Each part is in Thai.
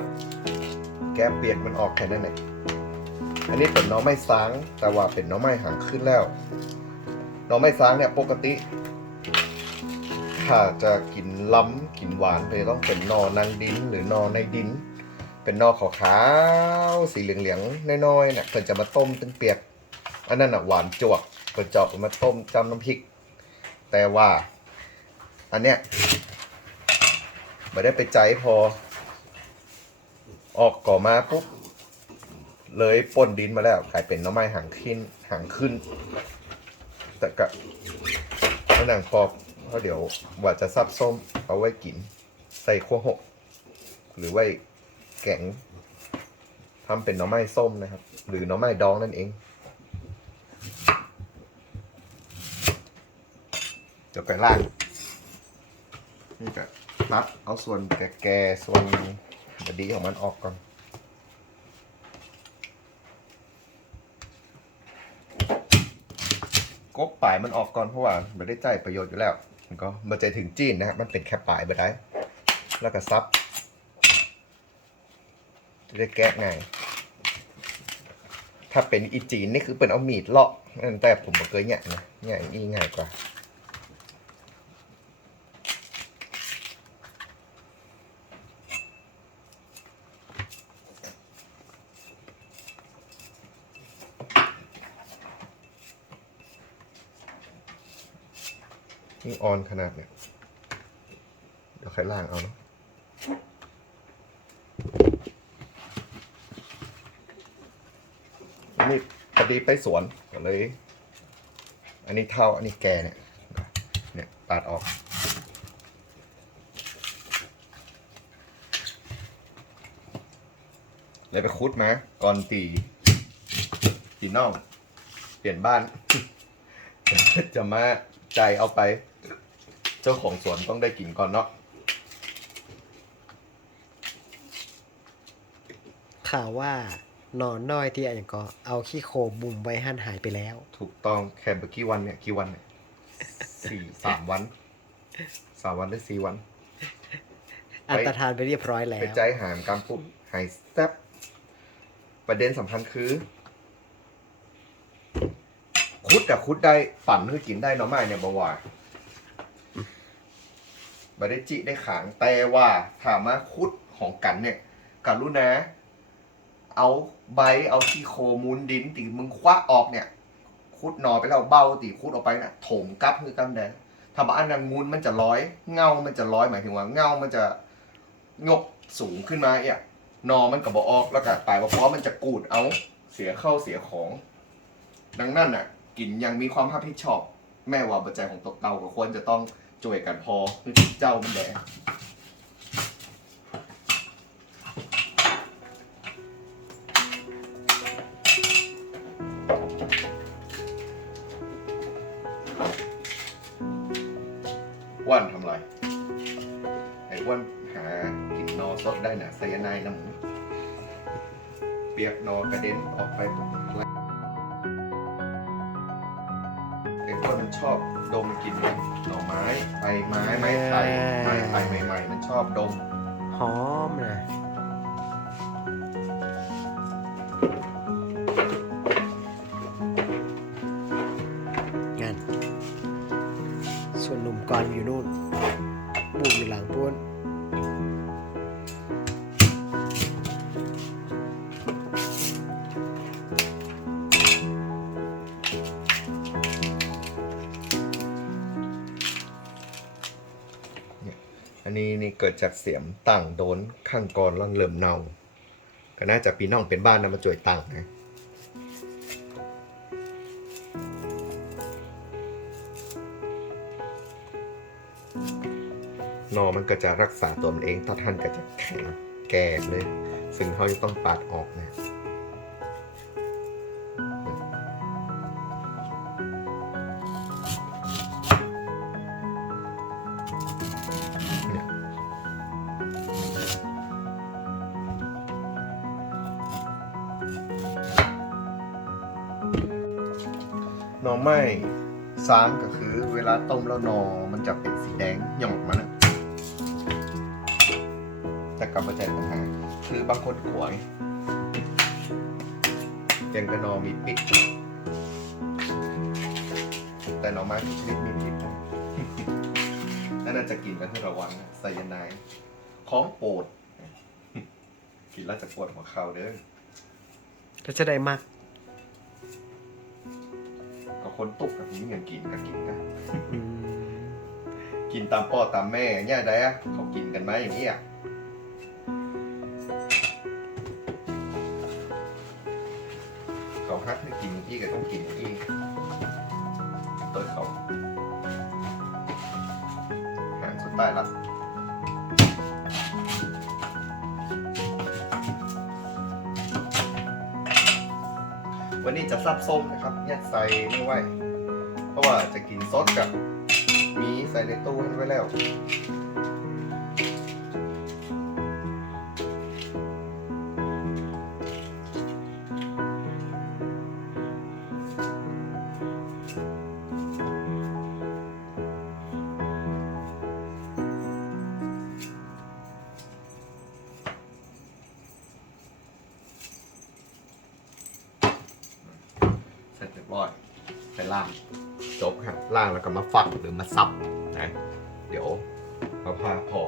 กเปลือกแกะเปียกมันออกแค่นั้นเองอันนี้เป็นน้องไม้ซ้างแต่ว่าเป็นน้องไม้หางขึ้นแล้ว น้องไม้ซ้างเนี่ยปกติ ถ้าจะกินล้ำกินหวานไปต้องเป็นนอนางดินหรือนอในดิน เป็นนอขาวๆสีเหลืองๆน้อยๆเนี่ยเพิ่นจะมาต้มเป็นเปียก อันนั้นอะหวานจวกเพิ่นจะเอามาต้มจำน้ำพริก แต่ว่า อันเนี้ยไม่ได้ไปใจพอ ออกก่อมาปุ๊บเลยป่นดินมาแล้วกลายเป็นน้ำไม้หางขึ้นหางขึ้น แต่ก็ไม่นางพอบเพราะเดี๋ยวว่าจะซับส้มเอาไว้กิน ใส่ขั้วหก หรือไว้แกงทำเป็นน่อไม้ส้มนะครับ หรือน่อไม้ดองนั่นเองเดี๋ยวไปล่างนี่ก็ตัดเอาส่วนแก่ๆส่วน บดีของมันออกก่อนกบปลายมันออกก่อนเพราะว่าไม่ได้ใจประโยชน์อยู่แล้ว มันก็มาใจถึงจีนนะครับ มันเป็นแค่ปลายไปได้ แล้วก็ซับจะได้แกะง่ายถ้าเป็นอีจีนนี่คือเป็นเอามีดเลาะแต่ผมบอกเคยแงะนะแงะอีง่ายกว่า นี่ออนขนาดเนี่ย เดี๋ยวใครล่างเอาเนาะนนี้พอดีไปสวนก็เลย อันนี้เท่าอันนี้แกเนี่ย เนี่ยตัดออกเลยไปคุดมาก่อนตีตีน่อง เปลี่ยนบ้าน จะมาใจเอาไป เจ้าของสวนต้องได้กินก่อนเนาะข่าวว่าหนอนน้อยที่อย่างก็เอาขี้โคบุ่มไว้หั่นหายไปแล้ว ถูกต้องแค่เมื่อกี่วันเนี่ยกี่วันเนี่ยสี่สามวันสามวันหรือสี่วัน อันตรธานไปเรียบร้อยแล้ไปวใจหามกำปุ๊บหายแซบประเด็นสำคัญคือ คุดกับคุดได้ปั่นคือกินได้เนาะไม่เนี่ยบาวา ไม่ได้จิได้ขางแต่ว่าถามว่าคุดของกันเนี่ยกันรู้นะเอาใบเอาที่โคมูลดินตีมึงควักออกเนี่ย คุดนอไปแล้วเบ้าตีคุดออกไปน่ะถมกับคือกันแดงถ้าบ้านนั้นมูลมันจะร้อย เงา มันจะร้อยหมายถึงว่าเงา มันจะงกสูงขึ้นมาเนี่ยหนอมันกับบอออกแล้วก็ปลายบอพร้อมันจะกูดเอาเสียเข้าเสียของ ดังนั้นน่ะ กินยังมีความรับผิดชอบ แม่ว่าปัจจัยของตกเตาก็ควรจะต้อง ช่วยกันพอนี่เจ้ามันแดงอ้วนทำไร ไอ้อ้วนหากินนอสดได้นะไซยาไนด์น้ำหมูเปียกนอกระเด็นออกไปไอ้อ้วนมันชอบ ชอบดม หอมนะงานส่วนหนุ่มกรอยู่นู่น เกิดจากเสียมต่างโดนข้างกรล่อนเริ่มเนาก็น่าจะปีน้องเป็นบ้านนะมาจ่วยต่างนะนอมันก็จะรักษาตัวมันเองถ้าท่านก็จะแข็งแก่เลย ซึ่งเขาจะต้องปาดออกนะ น่อไม้ซ้ำก็คือ เวลาต้มแล้วนอมันจะเป็นสีแดงหย่องมันะแต่กับปัจจัยปัญหา คือบางคนขวงแกงกระนอมีปิด แต่หน่อไม้ทุกชนิดมีพิษนะนั่นจะกินกันให้ระวังนะไซยาไนด์ของโปรดกินแล้วจะปวดหัวเข่าเด้อก็จะได้มาก คนตุกกับนี้เงินกินก็กินกันอืมกินตามพ่อตามแม่เนี่ยได้อะเขากินกันไหมอย่างนี้อะเขาฮักให้กินอีกก็ต้องกินอีกโดยเขาหางสุดใต้ละ วันนี้จะซับส้มนะครับยัดใส่นี่ไว้ เพราะว่าจะกินซดกับมีใส่ในตู้ให้ไว้แล้ว ล่าง จบครับล่างแล้วก็มาฝักหรือมาซับนะ เดี๋ยวมาพาพอ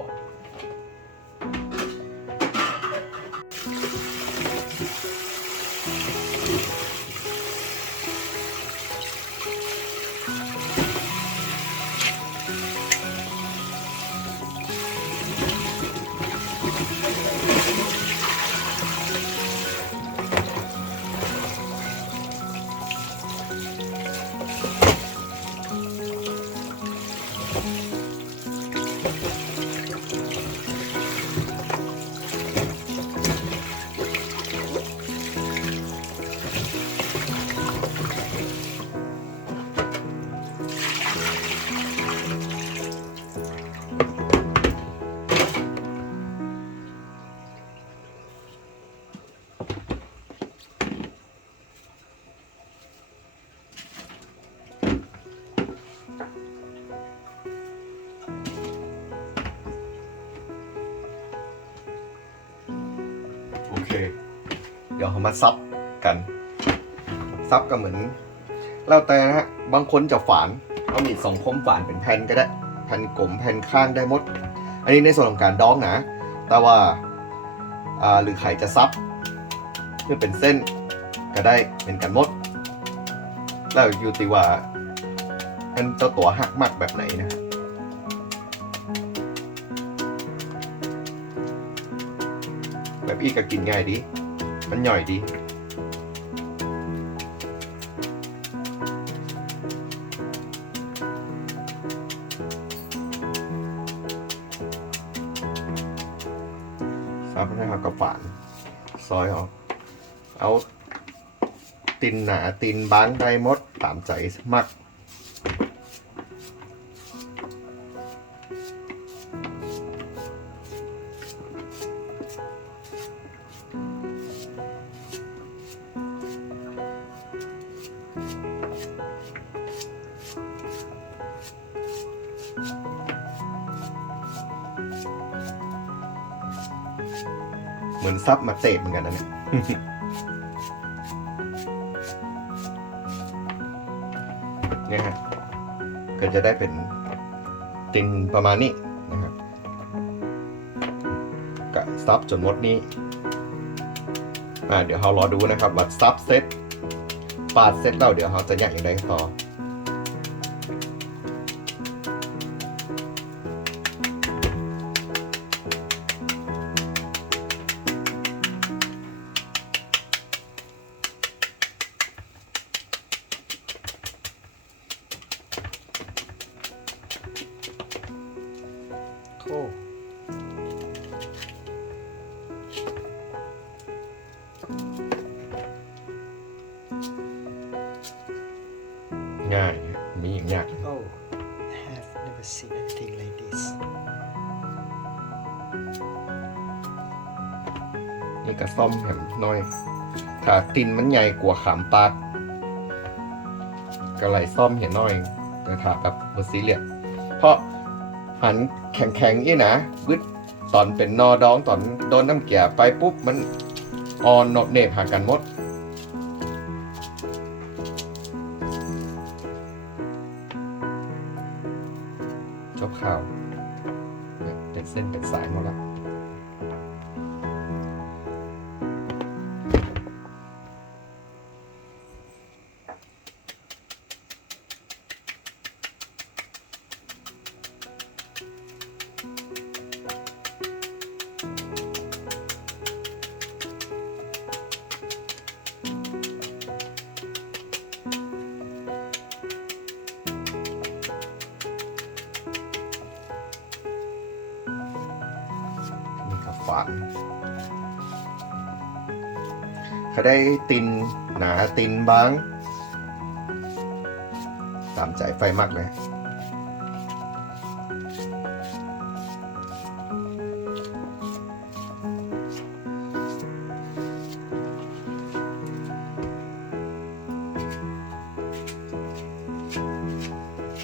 เค เดี๋ยวเรามาซับกัน ซับก็เหมือน แล้วแต่นะฮะ บางคนจะฝานเอามีดสองคมฝานเป็นแผ่นก็ได้ แผ่นกลมแผ่นข้างได้หมด อันนี้ในส่วนของการดองนะ แต่ว่าหรือใครจะซับเพื่อเป็นเส้นก็ได้เป็นกันมด แล้วอยู่ที่ว่ามันเจ้าตัวหักมากแบบไหนนะฮะแบ อีกก็กินง่ายดี มันย่อยดีซับให้เขากระฝาน ซอยออก เอา ตินหนาตินบางได้มด ตามใจมัก เหมือนซับมาเตะเหมือนกันนะเนี่ยเนี่ยฮะก็จะได้เป็นตินประมาณนี้นะครับกะซับจนหมดนี้อ่าเดี๋ยวเรารอดูนะครับว่าซับเซตปาดเซตแล้วเดี๋ยวเราจะแยกอย่างไรต่อ ง่ายมีอย่างยากโอ้ have never seen anything like this นี่ก็ซ่อมแหมน้อย ถ้าตินมันใหญ่กว่าขามปากก็ไหลซ่อมเห็นน้อย แต่ถ้าแบบบซีเรียสเพราะหันแข็งๆนี่นะบึดตอนเป็นนอดองตอนโดนน้ำเกลือไปปุ๊บมันอ่อนนบเนบหากันหมดานเขาได้ตินหนาตินบาง ตามใจไฟมากเลย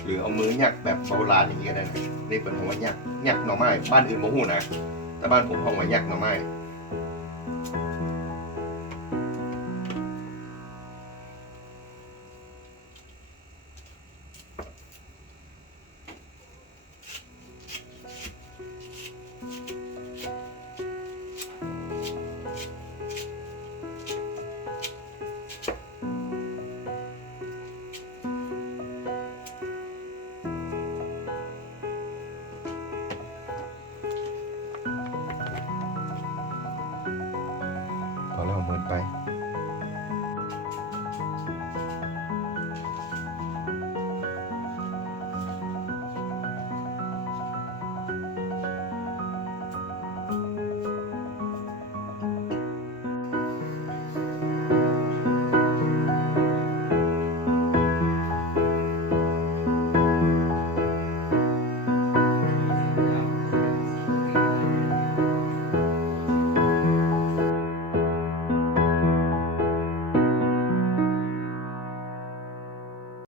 หรือเอามือหยักแบบโบราณอย่างนี้ก็ได้นะนี่เป็นของว่าหยักหยักหน่อไม้บ้านอื่นโมหูนะ แต่บ้านผมห้องไว้ยักหน่อไม้